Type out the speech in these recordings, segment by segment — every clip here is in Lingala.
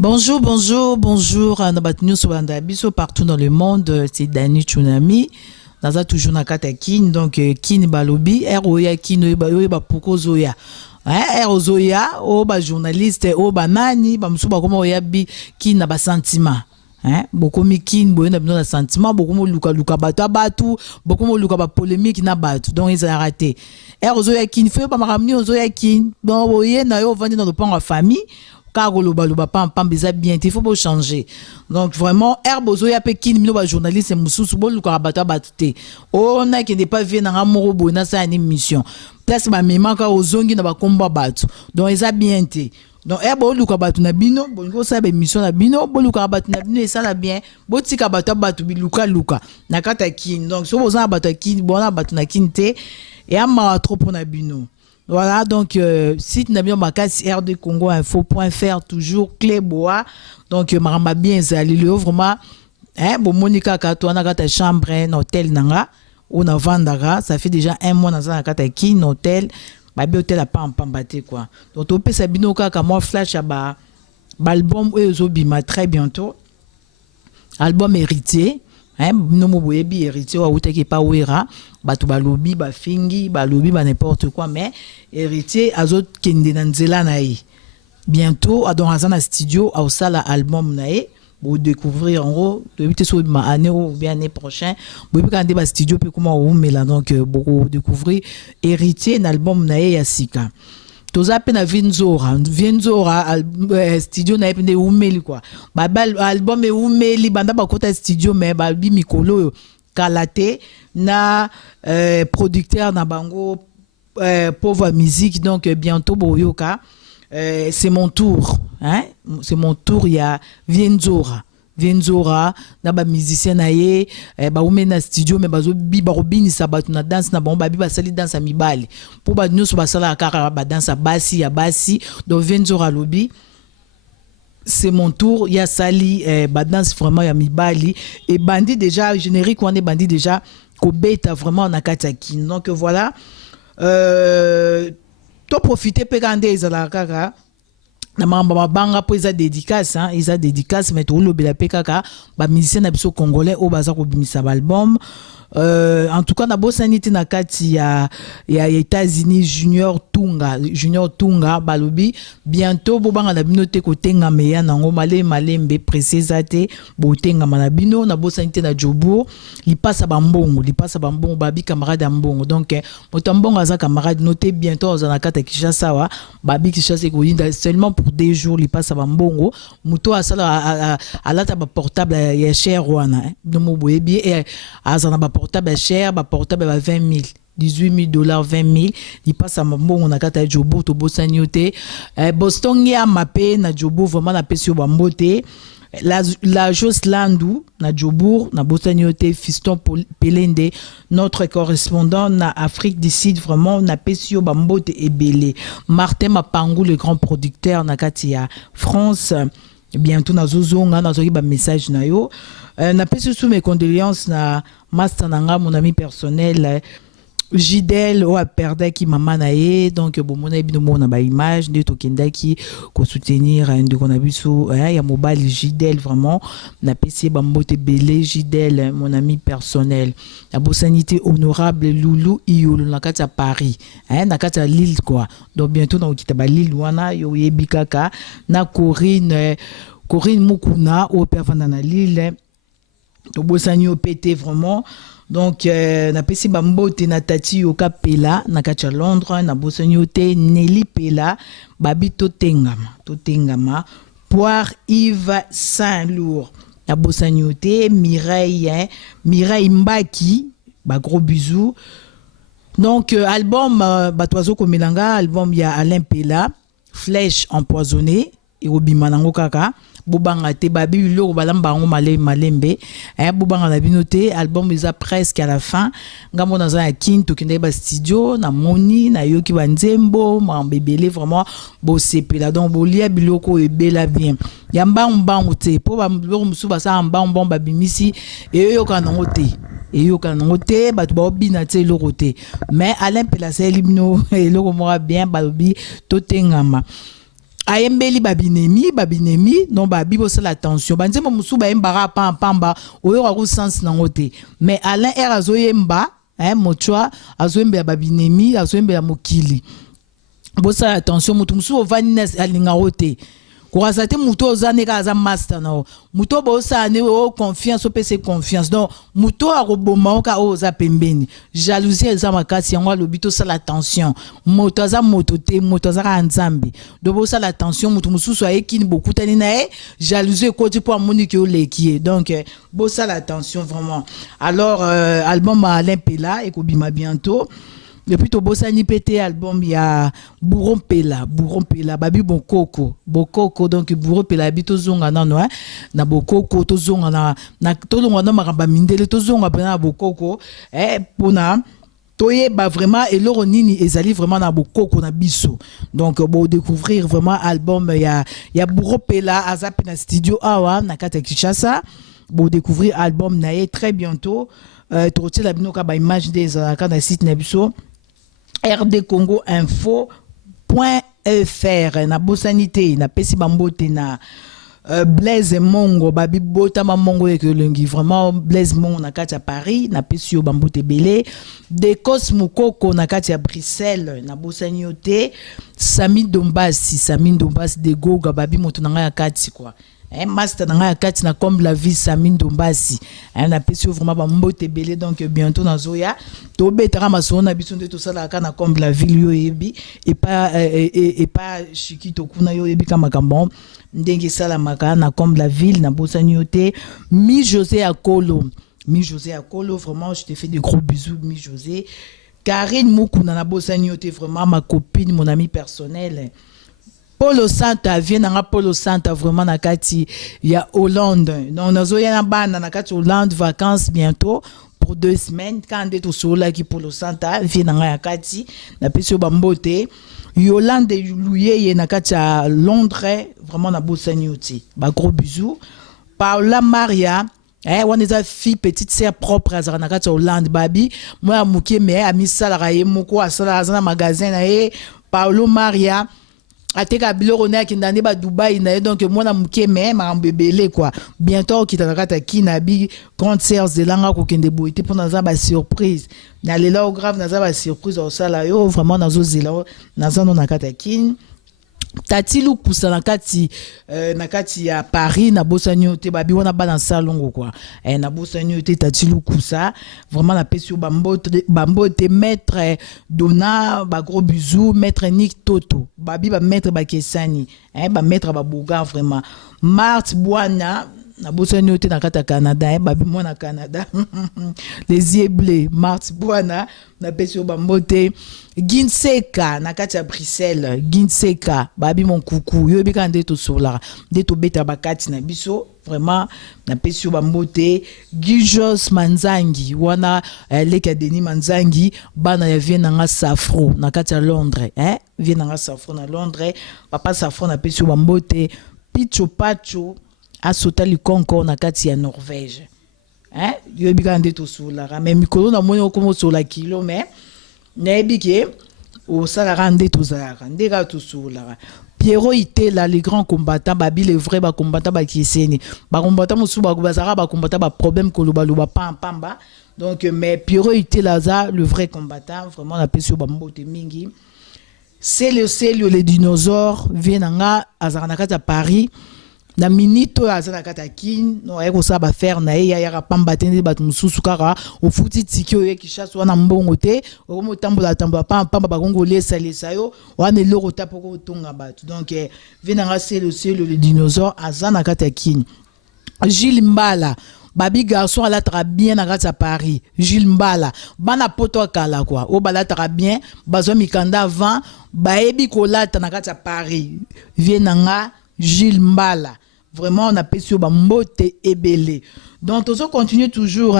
Bonjour, bonjour, bonjour à Nabat News Biso partout dans le monde. C'est Dani Tsunami. Naza toujours na kata kin donc kin balobi eroya kin ba poko zoya. Erozoya o ba journaliste o ba nani ba musuba koma oya bi kin na ba sentiment. Beaucoup mi kin boye na bino na sentiment beaucoup mo luka batu beaucoup mo luka ba polémique na batu donc ils ont raté. Erozoya kin fait ba maramni ozoya kin donc oye na yo vandi dans le pont en famille. Car le pam bizarre bien il faut changer donc vraiment herbozo ya pekin mino ba journaliste mususu bo lu karabata batute on a qui n'est pas vu na moro bona ça une émission place ba mema ka ozongi na ba komba batu donc ils a bien été donc herbo lu karabatu na bino bongo ça ba émission na bino bo lu karabatu na bino et ça la bien bo tika batu biluka na kata kin donc so boza batu kin bona batu na kinte et ama trop pour na bino. Voilà, donc, site Nabio Makasi RD Congo Info.fr, toujours clé bois. Donc, maramba bien, ça le vraiment. Bon, Monica Katouana Kata chambre, un hôtel Nanga, on a Vandara, ça fait déjà un mois dans un Katakin, hôtel, baby hôtel à Pambate, quoi. Donc, on peut s'abino Kaka, moi, flash à album Ezobima très bientôt. Album héritier. No mo boyebi héritier wa utaki pa wera batu balobi ba fingi balobi ba n'importe quoi mais héritier azot kende na nzela na ye bientôt adonazana studio au sala album na ye bo découvrir en gros depuis so ma année ou bien année prochaine bo bi kande ba studio pe comment on mela donc beaucoup découvrir héritier na album na ye ya sika toza pe na Vinzora studio na epende umeli quoi babal album e umeli banda bakota studio mais babi mikolo kalate na producteur na bango pauvre musique donc bientôt boyoka c'est mon tour c'est mon tour il y a Vinzora na ba musicien na ye ba umena studio mais bazo bi ba robini sabatu na danse na ba bi ba sali danse mibali pour ba nyuso ba sala kaka ba danse basi ya basi donc Vinzora lobby c'est mon tour il y a sali ba danse vraiment ya mibali et bandi déjà générique on est bandi déjà ko beta vraiment na kataki donc voilà to profiter pe kande ezala kaka na mamba banga po eza dédicace eza dédicace mais to lobela pe kaka ba musicien na biso congolais o baza ko bimisa ba album en tout cas na bosanité na kati ya États-Unis Junior Tunga balobi bientôt bo banga na bino te ko tenga meya nango malembe précisate bo tenga na bino na bosanité na Jobour li passa bambongo babi camarade mbongo donc motambongo aza camarade noté bientôt za na kata Kinshasa wa babi Kinshasa ko yinda seulement pour des jours li passa bambongo muto asala alata ba portable ya cher wana no mo boyebi et azana ba portable cher ba portable ba 20 000 $18 000 20 000 il passe à mbongo na kata Jobour to bosanyote Boston ya mape na Jobour vraiment na pesio ba mbote la Joslandu na Jobour na bosanyote Fiston Pelende notre correspondant na Afrique du Sud vraiment na pesio ba mbote ebele Martin Mapangu le grand producteur na kati ya France bientôt na zozonga na zoki ba message na yo na pesio sous mes condoléances na master nanga mon ami personnel Gidel o a perdu qui maman naé donc bon mon abi no mona ba image de tokendaki ko soutenir de qu'on a vu sous ya mobile Gidel vraiment na PC bambote belé Gidel mon ami personnel la bosanité honorable Loulou Iolo na kata Paris na kata Lille quoi donc bientôt na okita ba Lille wana yo yebi kaka na Corinne Mukuna au pervana na Lille to bosanyo pété vraiment donc na pesi bambote na tati yoka pela na kacha Londres na bosanyo te Nelly Pela babi totengama Poire Yves Saint-Lourd na bosanyo te Mireille Mbaki ba gros bisous donc album batoizo komelanga album ya Alain Pela Flèche empoisonnée et obima nango kaka bobanga te babi biloko balamba ngo malembe bobanga na binote album eza presque à la fin ngambo na za kin to kende ba studio na moni na yoki ba nzembo mambebele vraiment bo sepela donc bolia biloko ebela bien ya mbangu te po ba biloko musu ba sa mbangu ba bimisi e yoka nango te eyoka nango te bato baobina te eloko te mais Alain Pela sali bino eloko moko bien balobi totengama ayembeli babinemi non babi bosa la tension banze mo musu ba embara pamba oyo ka sens na ngote mais Alain R azoyemba mochwa azoyemba babinemi azoyemba mokili bosa la tension mutu musu ovani alinga ote Kwa te muto ozane ka za master na muto bosa ne o confiance o pese confiance donc muto aroboma ka oza pembeni jalousie za makasi yango lobito sa la tension moto za moto te moto za ka nzambe donc bosa la tension mutu mususu ayekini beaucoup tani na jalousie ko ti po amoni ke o lekie donc bosa la tension vraiment alors album Alain Pela et kobima bientôt. Depuis to bosani pété album ya Bourron Pela babi bokoko donc Bourron Pela bito zonga nano na bokoko to zonga na to zonga na makamba mindele to zonga na bokoko pona toye ba vraiment eloro nini ezali vraiment na bokoko na biso donc bo découvrir vraiment album ya Bourron Pela azap na studio awa na kata Kinshasa bo découvrir album na très bientôt to retirer la binoka ba image des na site na biso rdcongo info.fr na bosanité na pesi bambote na Blaise Mongo babi bota mamongo ekelengi vraiment Blaise Mongo na kati ya Paris na pesi yo bambote belé de Cosmokoko na kati ya Bruxelles na bosani yote Sami Dombasi de Goga babi moto na ya kati quoi master na kati na comme la vie Sami Dombasi na pesi yo vraiment bambote belé donc bientôt na zoya to betara maso na biso ndeto sala kana comme la ville yo yebi et pas chikito kuna yo yebi kama kambo ndenge sala makana comme la ville na bosani yote Mi José Akolo vraiment je te fais de gros bisous Mi José. Karine Mukuna na bosani yote vraiment ma copine mon amie personnelle. Polo Santa vient na Polo Santa vraiment na kati ya Hollande donc nazoya na bana na kati Hollande vacances bientôt pour 2 semaines quand ndето sola ki Polo Santa vient na kati na peso bambote Yolande Luyeye na kati ya Londres vraiment na bosani yote ba gros bisous. Paula Maria on est fille petite sœur propre à na kati Hollande babi moi muke me amisala raye moko asala na magasin na Paulo Maria ateka biloko na kindane ba Dubai na donc moi na muke me marambebele quoi bientôt kitana kata kinabi grande sœur de langa ko kende boité pour na ba surprise na lela au grave na ba surprise au sala yo vraiment na zo zela na zano na kata kin Tati Lukusa na kati ya Paris na bosani yote babi wana ba na salongo quoi na bosani yote Tati Lukusa vraiment na pesi bambote maître Dona ba gros bisous maître Nick Toto babi ba maître ba Kesani ba maître ba Boga vraiment Marthe Bwana na bosani yote na kata Canada babi mo na Canada les yeux bleus Marthe Bwana na pesi bambote Ginseka na kati ya Bruxelles Ginseka babi mon coucou yo bika ndeto sola ndeto beta bakati na biso vraiment na pesi bambote Gijos Manzangi wana leka Denis Manzangi bana ya vient na Safro na kati ya Londres vient na Safro na Londres papa Safro na pesi bambote Picho Pacho asota likonko na kati ya Norvège yo bika ndeto sola mais mikolo na moni okomo sola kilo mais nebike o sala ndeto zara ndeka to sola Pierrot Itela les grands combattants babi les vrais ba combattants ba kiseni ba combattants musu ba bazara ba combattants ba problème koloba loba pamba donc mais Pierrot Itela za le vrai combattant vraiment la pesio ba mbote mingi c'est le dinosaure vienanga azara kata Paris na minito azana kata kin no eko sa ba faire na ya pamba tende ba mususu kara o futi tikio ye kishaso wana mbongo te o mo tambola pamba ba kongo lesa yo wana loko tapo ko tonga batu donc venanga c'est le dinosaure azana kata kin. Gilles Mbala babi garçon ala très bien na kata Paris Gilles Mbala bana poto kala quoi o bala très bien bazo mikanda avant baebi kolata na kata Paris vienanga Gilles Mbala vraiment on a pesi ba mbote ebele donc on continue toujours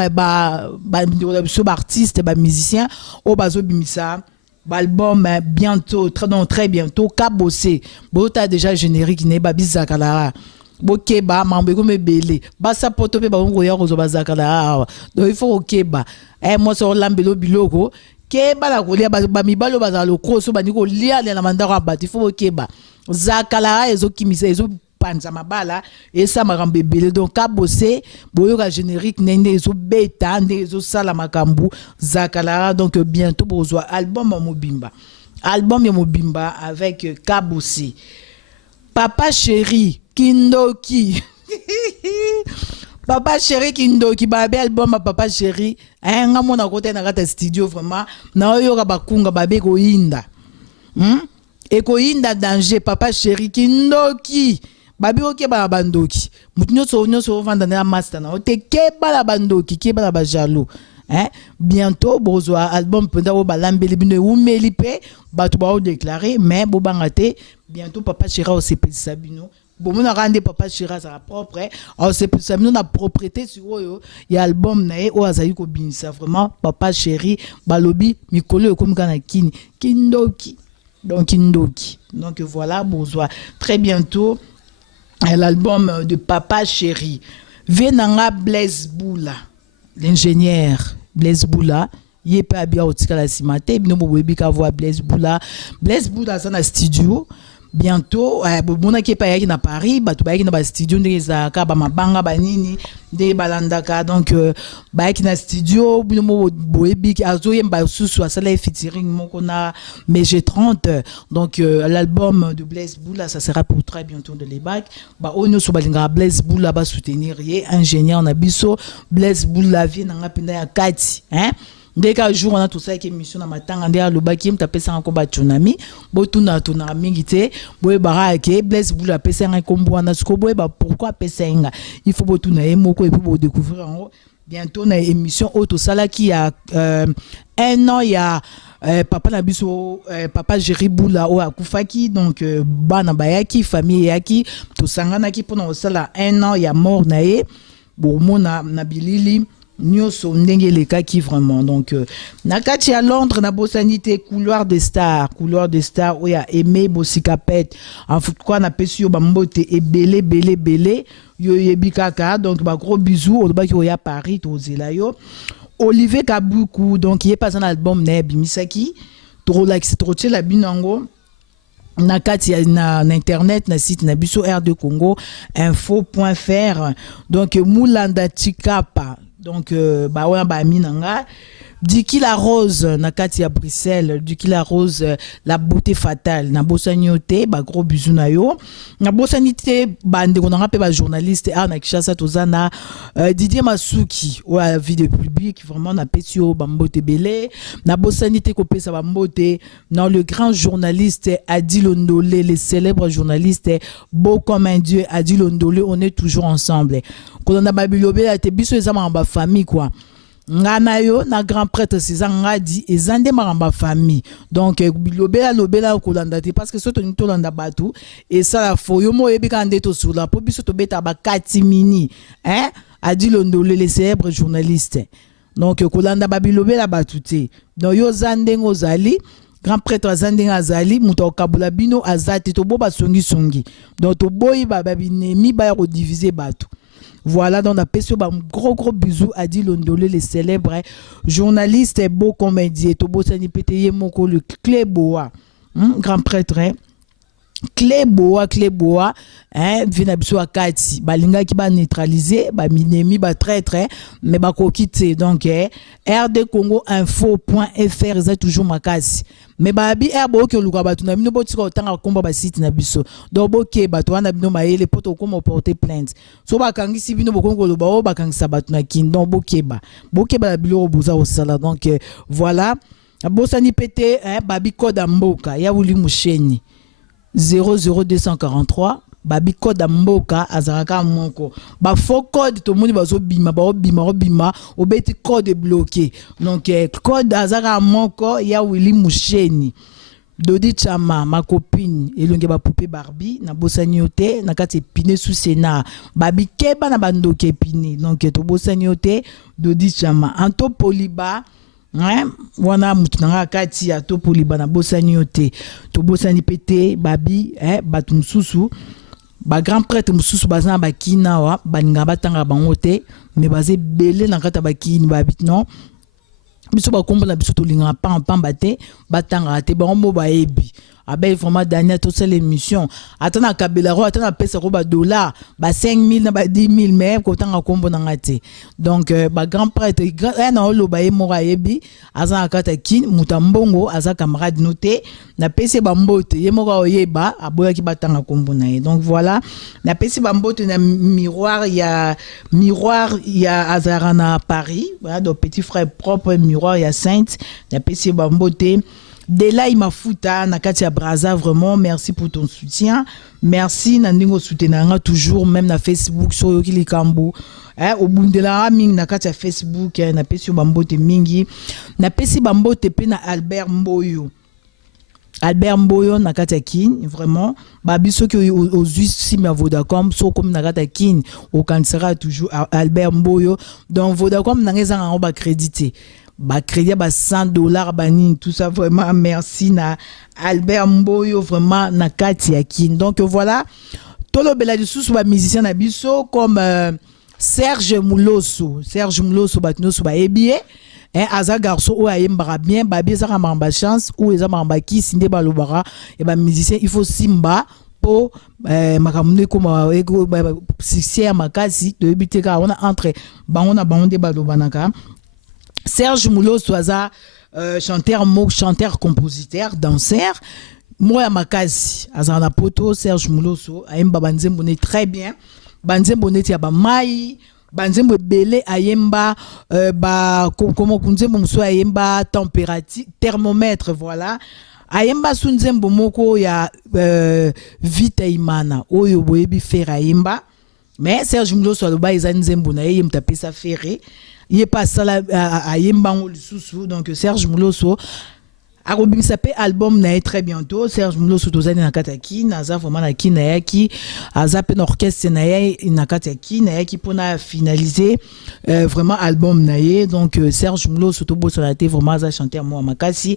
artiste ba musicien o bazo bimisa album bientôt très bientôt Kabose bota déjà générique ne ba bizakala bokeba mambo ko mebele ba sapoto pe ba ngo ya ko zo bazakala donc il faut okeba moi so lambelo biloko keba la kolia ba mibalo bazalo kroso ba niko lia na mandara ba il faut okeba zakala ezokimisa panza mabala et ça m'a rembébélé donc a bossé boyoka générique nende ezo beta nde ezo sala makambu zakala donc bientôt bozwa album ya mobimba avec Kabosé papa chéri Kindoki papa chéri Kindoki babe album papa chéri nga mona kote na kata studio vraiment na oyoka bakunga babe ko inda ekoyinda danger papa chéri Kindoki babi oke ba bandoki mutinyo so vanda na master na ote ke bala bandoki ke bala ba jalo bientôt bozwa album penda o balambeli bino umeli pe batu ba o déclarer mais bo bangate bientôt papa chéri o sepelisa bino bon mona rande papa chéri sa propre o sepelisa bino na propriété sur oyo ya album na e o azali ko binisa vraiment papa chéri balobi mikolo ekomika na kini Kindoki donc Kindoki donc voilà bozwa très bientôt l'album de Papa Chéri. Venanga Blaise Boula, l'ingénieur Blaise Boula. Il est pas bien au tika la simate. Bino bobebi ka voix Blaise Boula. Blaise Boula dans un studio. Bientôt, bon qui est pas yaki na Paris, batu ba yaki na ba studio ndeza ka ba mabanga ba nini de balandaka donc ba yaki na studio bino bobebi ki azoye mba susu asala featuring moko na MG30 donc l'album de Blaise Boula ça sera pour très bientôt de l'EBAC ba ono so balinga Blaise Boula ba soutenir ye ingénieur na biso Blaise Boula vie na ngapinda ya kati dès qu'un jour on a tout ça qui émission na matanga ndé alobaki mtapesa ngako ba tsunami botuna tuna mingite boye barake Blaise Boula pesa ngako na siko boye ba pourquoi pesa nga il faut botuna emoko et puis bo découvrir en bientôt na émission auto sala qui a un an il y a papa na biso papa Chéri Boula o akufaki donc bana bayaki famille yaki to sangana ki pona osala un an il y a mort na e bon mona na bilili nyoso ndenge leka ki vraiment donc nakati à Londres na bosanité couloir des stars oya aimé bosikapet en fait quoi na pesio ba mbote e belé yo yebi kaka donc ba gros bisous au baki oya Paris to zela yo Olivier Kabuku donc il est pas un album ne bimisaki trop like trop la binango na kati na internet na site na biso R2 Congo info.fr donc Moulanda Chikapa donc ba wana ba minanga Diki la Rose na kati ya Bruxelles Diki la Rose la beauté fatale na bosanyote ba gros bisous na yo na bosanité bande ko na pe ba journaliste na Kishasa tozana Didier Masuki ou la vie de public vraiment na petio ba mbote belé na bosanité ko pesa ba mbote dans le grand journaliste Adil Ondolé le célèbre journaliste beau comme un dieu Adil Ondolé on est toujours ensemble ko na babilobe la te biso ezama ba famille quoi ngana yo na grand prêtre César ngadi ezande maramba famille donc lobela kolanda te parce que soto ni tolanda batu et ça la foyo mo ebika ndeto sur la po biso to beta ba katimini Adil Ondolé le célèbre journaliste donc kolanda babilobela batu te donc yo zande ngozali grand prêtre zande ngazali muto kabula bino azati to boba songi donc to boyi babinemi ba ko diviser batu. Voilà, donc on a payé un gros bisou à Adil Ondolé, le célèbre journaliste et beau comédien. Tobo Sanipété Moko, le Cléboa, grand prêtre, Cléboa, Vinabiso Akati, Balinga qui va neutraliser, Minemi, traître, mais Bakokite. Donc, RD Congo info.fr, c'est toujours Makasi. Mais babi erbo ke luka batu na bino botika otanga komba ba site na biso donc boke batu wana bino maele poto komo porter plainte so bakangisi bino bokongo loba o bakangisa batu na kin donc bokeba bilo obuza osala donc voilà bosani pété babi code mboka ya wuli musheni 00243 babi code mboka azaraka moko ba faux code to moni bazo bima obeti code bloqué donc code azaraka moko ya Willy Musheni Dodi Chama ma copine elonge ba poupée Barbie na bosanyote na kati pine sous Sénat babi keba na bandoke pine donc to bosanyote Dodi Chama anto poliba wana mutu nanga kati ya to poliba na bosanyote to bosani pété babi batu mususu ba grand prêtre mususu bazana ba kina wa baninga batanga bango te mais bazé belé na kata ba kini ba bit non biso ba kombo na biso to linga pamba te batanga te ba mbo ba ebi abe vraiment dernière toute cette émission attends na kabelaro attends na pesa ko ba dollar ba 5000 na ba 10000 mais ko tanga kombo na ngate donc ba grand prêtre na olo ba e mora yebi aza akata kin mutambongo aza camarade noté na pesa ba mbote ye mora oyeba aboya ki batanga kombo na ye donc voilà na pesa ba mbote na miroir ya azarana Paris voilà donc petit frère propre miroir ya Sainte na pesa ba mbote Dela Imafuta nakati ya Braza vraiment merci pour ton soutien merci nandingo soutenanga toujours même na Facebook sur Yokili Kambu au bundela mingi nakati ya Facebook na pesi bambote mingi na pesi bambote pe na Albert Mboyo nakati ya kin vraiment babiso ki aux si ma Vodacom so comme nakati ya kin au kansera toujours Albert Mboyo donc Vodacom nangeza nga ba crédité ba crédit ba $100 bani tout ça vraiment merci na Albert Mboyo vraiment na kati ya kin donc voilà tolo bela de sous ba musicien na biso comme Serge Mouloso batino so ba ebie aza garçon ou ayembara bien babi za mamba chance ou eza mamba ki sinde balobara et ba musicien il faut simba po makamune koma ego succès makasi de biteka on a entre bango na bango de balobanaka Serge Mouloso aza chanteur compositeur danseur moi makasi aza na poto Serge Mouloso ayemba banzembo ne très bien banzembo neti ya ba mai banzembo belé ayemba comment kunzembo muso ayemba température thermomètre voilà ayemba sunzembo moko ya vita imana oyo boyebi faire ayemba mais Serge Mouloso aloba eza nzembo na ye mtapesa ferré il est pas sala ayemba ngolususu donc Serge Mouloso arobimisa pe album na très bientôt Serge Mouloso tozani na kataki naza vraiment na kina yaki aza pe na orchestre na ye na kataki na yaki pona finaliser vraiment album na ye donc Serge Mouloso to bosso la vraiment aza chanteur moi makasi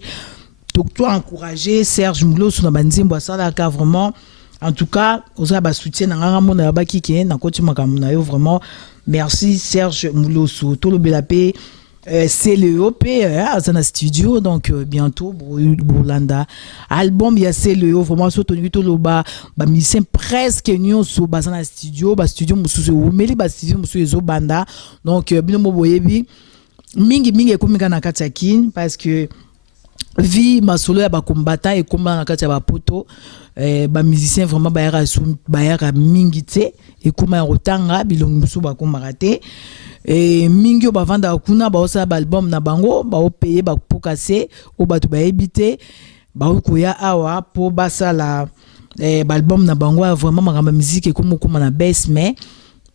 donc toi encourager Serge Mouloso na banzimbo sala ka vraiment en tout cas oza ba soutien na nganga mona ba kike na koti makamu na yo vraiment merci Serge Mouloso to lo belape c'est le OP dans le studio donc bientôt Bolanda album il y a c'est le vraiment surtout tout le bas musicien presque nyonso dans le studio mususu umeli studio mususu banda donc bino boyebi mingi komika na katakin parce que vie masolo ya ba combattant et combat na kati ya ba poto musicien vraiment bayara mingi te et kuma rotanga bilongo musu ba komarate et mingi bavanda kuna ba osa album na bango ba payer ba pokase o batu ba ebité ba koya awa po basala album na bango vraiment makamba musique comme na baisse mais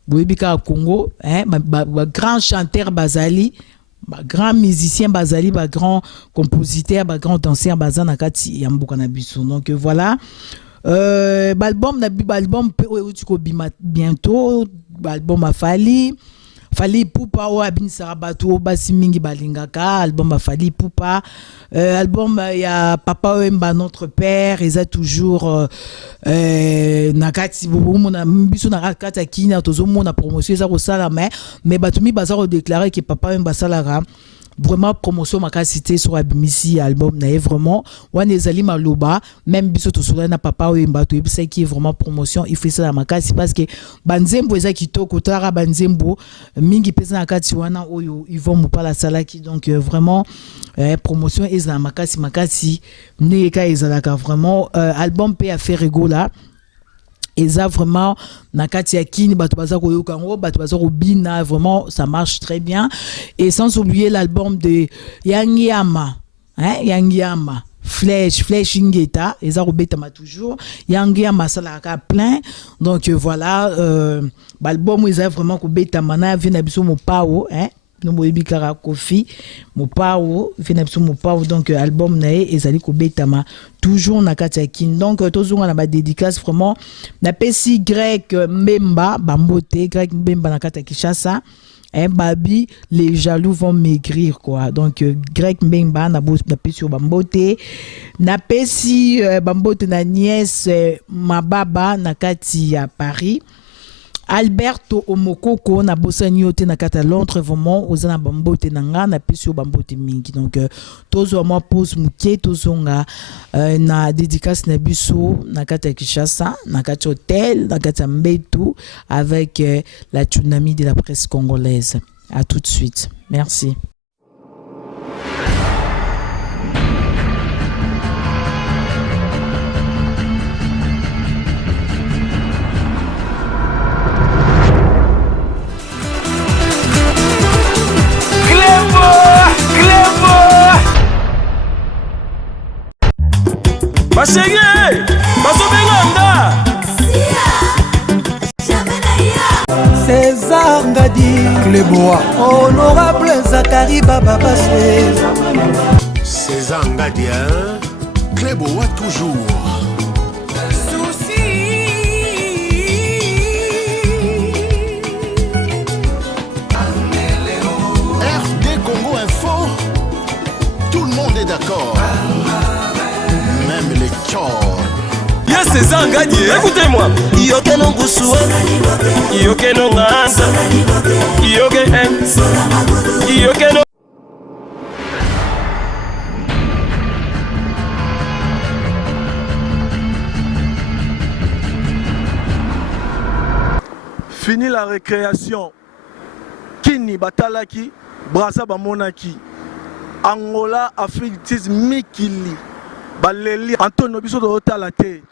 boyebika Congo ba grand chanteur bazali ba grand musicien bazali ba grand compositeur ba grand danseur bazana kati ya mboka na biso donc voilà album pe bientôt album Fali Poupa o abinisaka bato basi mingi balingaka album Fali Poupa album ya Papa Wemba notre père eza toujours nakati bomona biso nakati akina tozomona promotion eza kosala mais bato mi baza ko déclarer que Papa Wemba salaka vraiment promotion makasité sur abimisi album na vraiment wana ezali maloba même biso to sola na Papa Wemba to ebisa qui est vraiment promotion il fait ça la makasi parce que banzembo eza kitoko tara banzembo mingi pesa na kati wana oyo ils vont mopala salaki donc vraiment promotion eza makasi neka ezalaka vraiment album pe a fait rigola eza vraiment nakati ya kini bato baza koyoka ngo bato baza kobina vraiment ça marche très bien et sans oublier l'album de Yangiama Flèche Ingeta eza kobetama toujours Yangiama salaka plein donc voilà l'album eza vraiment kobetama na vina biso mopao no boyebi kara Kofi mopao vina biso mopao donc album na ezali kobetama toujours na kati ya kin donc tozonga na ba dédicace vraiment na pesi Greg Mbemba bambote Greg Mbemba na kati ya Kinshasa babi les jaloux vont maigrir quoi donc Greg Mbemba na pesi bambote na pesi bambote na nièce Mababa na kati ya Paris Alberto Omokoko na bosani yote na kata Londres vraiment ozana bambote nanga na pesi bambote mingi donc tozo moi pose muke tozonga na dédicace na biso na kata Kinshasa na kata hôtel na kata Mbetu avec la tsunami de la presse congolaise. À tout de suite. Merci. Basege, basobenganga. César Ngadi, Cléboa, honorable Zakari Baba Baswe. César Ngadi, Cléboa toujours. Souci. RD Congo Info, tout le monde est d'accord. Même les corps. Yes, César Ngadi, écoutez-moi. Yoke no Gusua, Yoke no Nganza, Yoke M, Yoke no. Fini la récréation. Kini Batalaki, Brasa Bamonaki, Angola, Afrique, Tis Mikili, Baleli, Antonio Bisso de Otalate.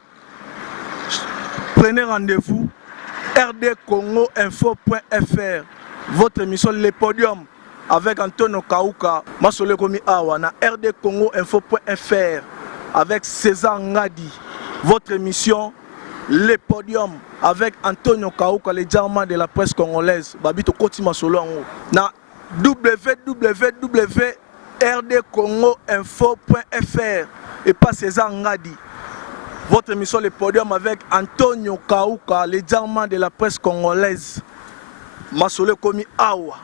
Prenez rendez-vous, rdcongoinfo.fr, votre émission Le Podium avec Antonio Kauka, Masole Komi Awa, na rdcongoinfo.fr avec César Ngadi, votre émission Le Podium avec Antonio Kauka, le diamant de la presse congolaise, Babito Koti Masolo na www.rdcongoinfo.fr et pas César Ngadi. Votre émission Le Podium avec Antonio Kauka, le diamant de la presse congolaise. Masole Komi Awa,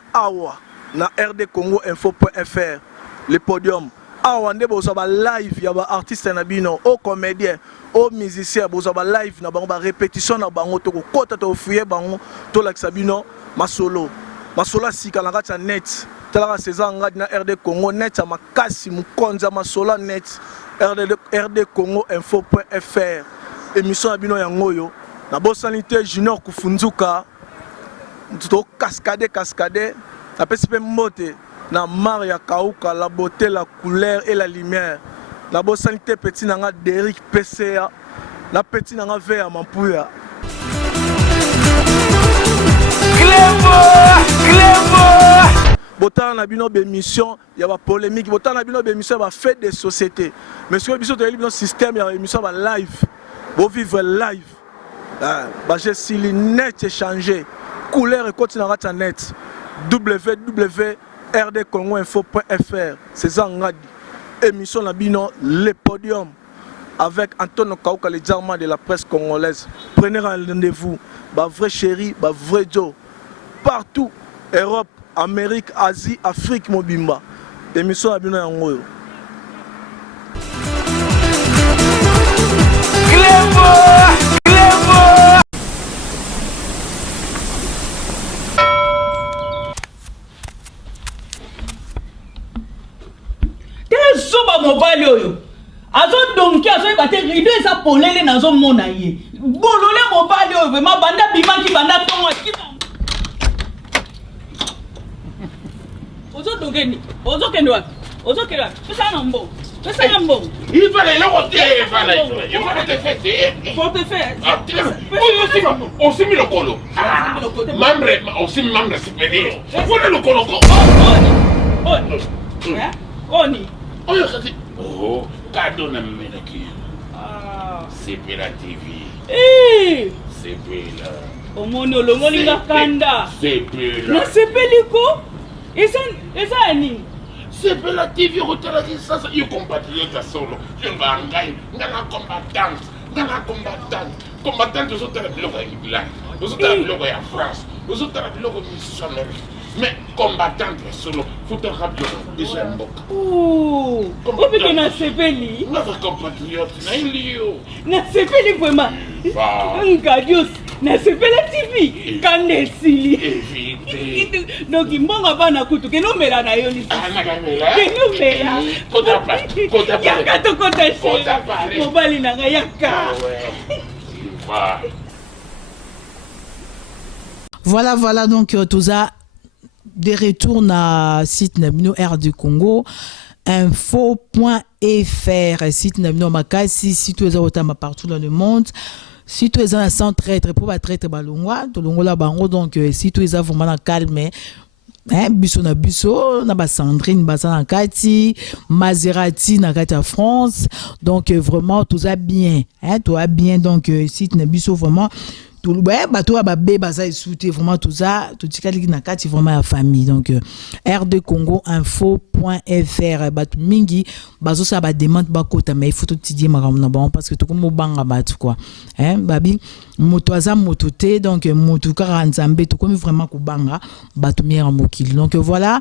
na rdcongoinfo.fr. Le Podium. Awa nde bozaba live ya ba artiste na bino, au comédien, au musicien, bozaba live na bango ba répétition na bango to ko kota to fuye bango to lakisa bino Masolo. Masolo sika na kati net. Tala César Ngadi na RD Congo net ya makasi mukonza Masolo net. rdcongoinfo.fr. Émission à bino yangoyo na bosanité Junior Kufunzuka to cascade na pesipe mote na Maria Kauka, la beauté, la couleur et la lumière. Na bosanité petit nanga Derrick PCA na petit nanga Vea Mampuya. Clébo Botan na bino émission, il y a pas polémique. Botan na bino émission, va fait des sociétés. Mais ce que biso de bino système, il y a émission va live. Bo vivre live. Bah j'ai si net échangé. Couleur et continue à net. www.rdcongoinfo.fr. César Ngadi. Émission na bino Le Podium avec Antonio Kauka, le diamant de la presse congolaise. Prenez rendez-vous. Bah vrai chéri, bah vrai Joe. Partout, Europe, Amérique, Asie, Afrique, Mobimba. Émission à Bino Yangoyo. Quel soba mobile oyo? Azo donki azo ebate rido esa polele nazo mona ye. Bolole mobile oyo vraiment banda bimaki banda tongo kiba. Ozo dogeni, ozo kende wapi? Ozo kende wapi? Pesa na mbo. Pesa na mbo. Il fallait le voter, il fallait te faire. Faut te faire. On s'est mis le colo. Membre, aussi membre supérieur. On le colo. Oni. Oh, cadeau na menaki. C'est la TV. Eh. C'est là. Omoni olongoli ngakanda. C'est là. Na sepeliko. Esa ani. C'est la TV rotala ça you compatriote solo. Je ngangai, ngana combattante. Combattante aux autres blocs avec Bilal. Aux autres blocs à France. Aux autres blocs au Amérique. Mais combattante solo, faut te rappeler déjà un bok. Oh, comment tu n'as sepeli? Notre compatriote, n'a eu lieu. Na sepeli vraiment. Ngadios, na sepela TV kande sili Évitez. donc mbonga bana kutu kenomela na yo lisi Ah, nakamela. kenomela yaka tokota chéri mobali na ngai yaka Ah ouais. Bah. Voilà, donc tout ça, des retours na site Nabino Air du Congo, info.fr, site Nabino Makasi, site où ils partout dans le monde, site où ils ont sans traître, pour pas traître balongwa, tout le monde là bango, donc site où ils ont vraiment calme. Biso na ba Sandrine basa na kati Maserati na kati à France, donc vraiment tout ça bien, tout va bien, donc site na biso vraiment tout bateau ba beba ça souté vraiment tout ça tout tikali na kati vraiment la famille, donc R2 Congo info.fr batu mingi bazo ça ba demande ba kota mais il faut tout dire makamna bon parce que tout comme banga batu quoi babi moto aza moto te, donc moto kara nzambe tout comme vraiment ko banga batu miera mokili, donc voilà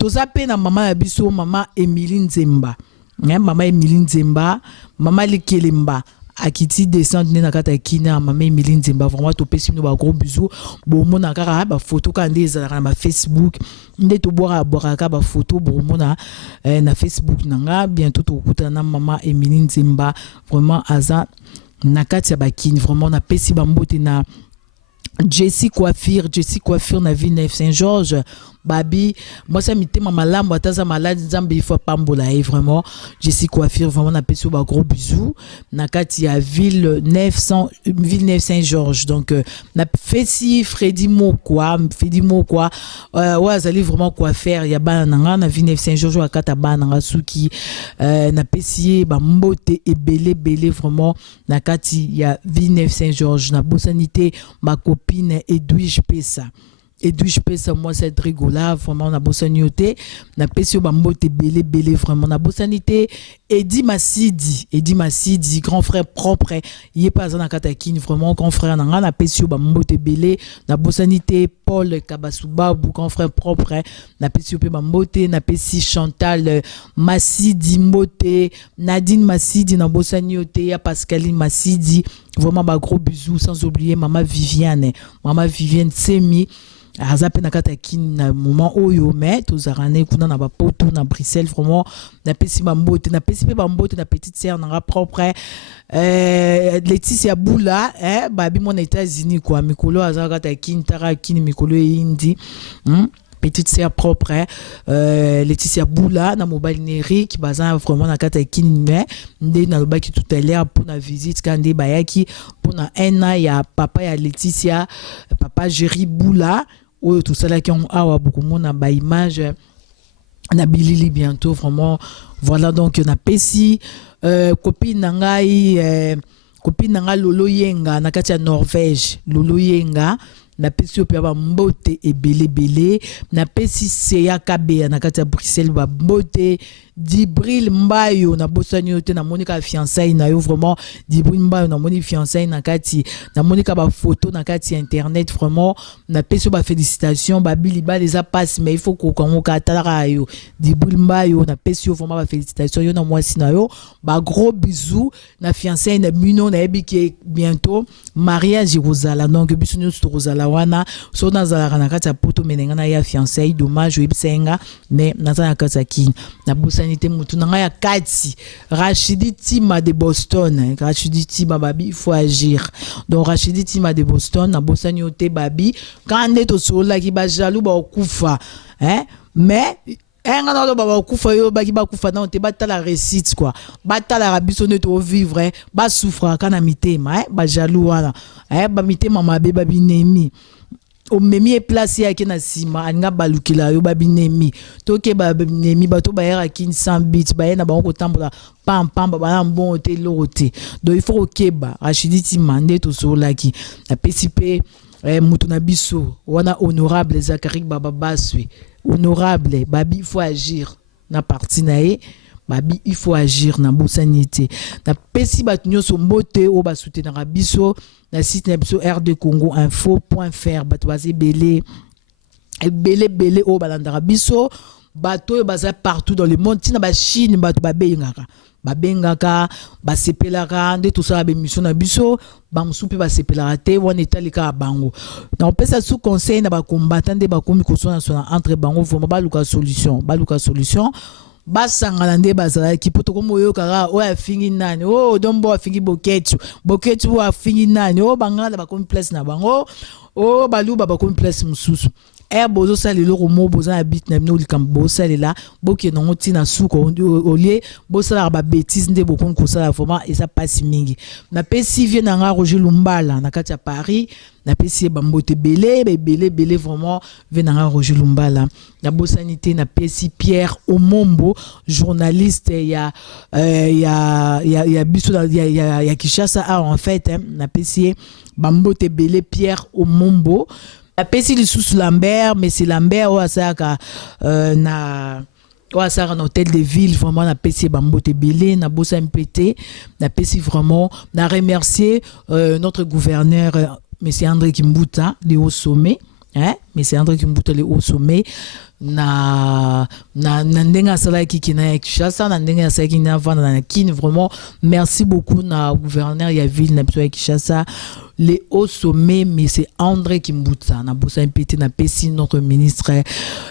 to ça pe na mama ya biso mama Emilie Nzemba mama Emilie Nzemba mama Likelemba akiti descendre na kata kina mama Emilie Nzemba vraiment to pesi no ba gros bisous bo mona kaka ba photo kande ezala na Facebook nde to bora ka ba photo bo mona na Facebook nanga bientôt to kuta na mama Emilie Nzemba vraiment aza na kati ya bakini vraiment na pesi ba mbote na Jessie Coiffure na Villeneuve Saint-Georges babi moi ça mitema malamu ataza malade nzambe il faut pambola et vraiment Jessie Coiffure vraiment na peso ba gros bisous na kati ya Villeneuve Saint-Georges, donc na fesi Freddy Mokwa ouais azali vraiment quoi faire ya bana nanga na Villeneuve Saint-Georges wa kata bana nga suki na pesi ba mbote ebele vraiment na kati ya Villeneuve Saint-Georges na bosanité ma copine Edwige Pesa moi c'est rigola vraiment na bosanité na pesio bambote belé vraiment na bosanité Eddie Masidi grand frère propre il est pas na katakine vraiment grand frère nanga na pesio bambote belé na bosanité Paul Kabasuba grand frère propre na pesio pe bambote na pesi Chantal Masidi mbote Nadine Masidi na bosanité ya Pascaline Masidi vraiment ba gros bisous, sans oublier maman Viviane Semi azape na kata kini na moment oyo mais tozarane kuna na ba poto na Bruxelles vraiment na pesi bambote na petite sœur na propre Laetitia Boula babi mon États-Unis quoi mikolo azaka kata kini tara kini mikolo indi petite sœur propre Laetitia Boula na mobile Neric baza vraiment na kata kini mais nde na lobaki tout à l'heure pour na visite kande bayaki pour na ena ya papa ya Laetitia papa Jerry Boula oyo tout ça là qui ont awa beaucoup mona ba image na bilili bientôt vraiment voilà, donc na pesi copine nanga Lolo Yenga na kati ya Norvège Lolo Yenga na pesi ope ba mbote ebele na pesi Seya Kabe na kati ya Bruxelles ba mbote Dibril Mbayo na bosani yote na monika fiançailles na yo vraiment Dibril Mbayo na moni fiançailles na kati na monika ba photo na kati internet vraiment na pesi ba félicitations ba bili ba les a passe mais il faut ko kongoka talaka yo Dibril Mbayo na pesi vraiment ba félicitations yo na mwasi na yo ba gros bisous na fiançailles na mino na ebiki bientôt mariage Rosala, donc biso nyonso to Rosala wana so na zala na kati ya poto menenga na ya fiançailles dommage yebsenga mais na za kati ki na bosa mutu nanga ya kati Rachidi Tima de Boston Rachidi Tima babi il faut agir, donc Rachidi Tima de Boston na bosani ote babi kande to sola ki ba jaloux ba okufa mais enga na lo ba okufa yo ba ki ba kufa na te batala récite quoi batala rabiso ne to vivre ba souffre kana mitema ba jaloux wana ba mitema mabe babi nemi o memi e place ya kena sima anga balukila yo babinemi toke babinemi bato bayera kin 100 bits bayena ba ko tambola pam ba bon te lote donc il faut okeba Rachidi Tima nde to solaki na PCP mutu na biso wana honorable Zakari Baba Baswe honorable babi il faut agir na parti nae babi il faut agir na bosanité na pesi batunyo so mbote o basute na biso na site na biso R2 Congo info.fr bato baze belé o balandara biso bato baza partout dans le monde tina ba Chine bato babengaka babengaka basepelaka nde tosala bémission na biso bamosusu mpe basepelaka te wana etalika bango na opesa sous conseil na bakombata nde bakomi kosona entre bango vraiment baluka solution basangana nde bazalaki po tokomoyokaka oyo afingi nani dombo afingi boketu oyo afingi nani bangana bakomi place na bango baluba bakomi place mosusu bozosala eloko mo boza na bit na bino likambo bosalela bokende yango ntina suka olie bosalaka babétise nde bokomi kosala vraiment eza pasi mingi napesi vie na nga Roger Lumbala na kati ya Paris napesi ye bambote ebele vraiment vie na nga Roger Lumbala nabosani te napesi Pierre Omombo journaliste ya biso ya Kinshasa en fait napesi ye bambote ebele Pierre Omombo napesi lisusu Lambert mais c'est Lambert oyo asalaka na hôtel de ville vraiment napesi bambote ebele nabosa mpete napesi vraiment na remercier notre gouverneur monsieur André Kimbuta le haut sommet monsieur André Kimbuta le haut sommet na ndenge asalaki kina ya Kinshasa na ndenge asalaki na vanda na kini vraiment merci beaucoup na gouverneur ya ville na biso ya Kinshasa le haut sommet monsieur André Kimbuta na bosa mpete na pesi notre ministre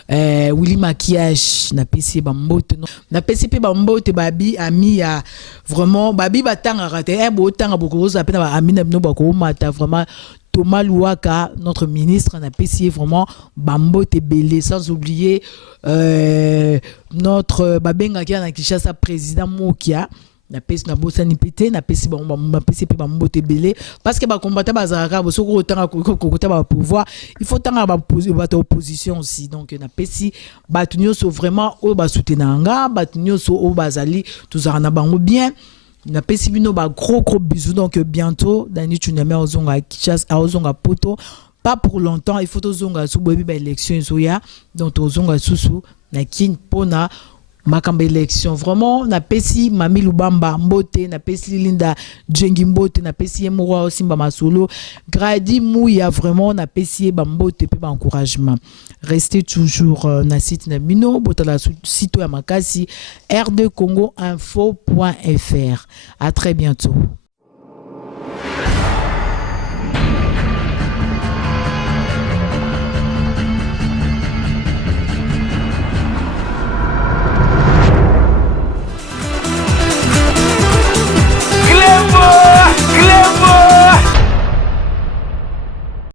Willy Makiage na pesi bambote na pesi pe bambote babi ami ya vraiment babi batanga rate botanga bokoza pe na ba ami na bino bakomata vraiment Thomas Louaka, notre ministre, n'a payé vraiment bambote belé, sans oublier notre Babenga qui a Kinshasa président Mokia. Na pesi na bosa ni pété na pesi pe bambote belé parce que ba combattant bazaraka bo soko tanga kokota ba pouvoir il faut tanga ba opposition aussi donc na pesi batunyo so vraiment o ba soutenanga batunyo so o bazali tuzana bango bien na pesi bino ba gros bisous donc bientôt Dani Tchounyame ozonga Kinshasa ozonga poto pas pour longtemps il faut ozonga sous bobi ba élection soya donc ozonga susu na kin pona makamba élection vraiment na pesi Mami Lubamba mbote na pesi Linda Djengi mbote na pesi Mouwa Osimba Masolo Gradi Mouya vraiment na pesi bambote pe ba encouragement restez toujours na site na bino botala site ya makasi r2congoinfo.fr à très bientôt.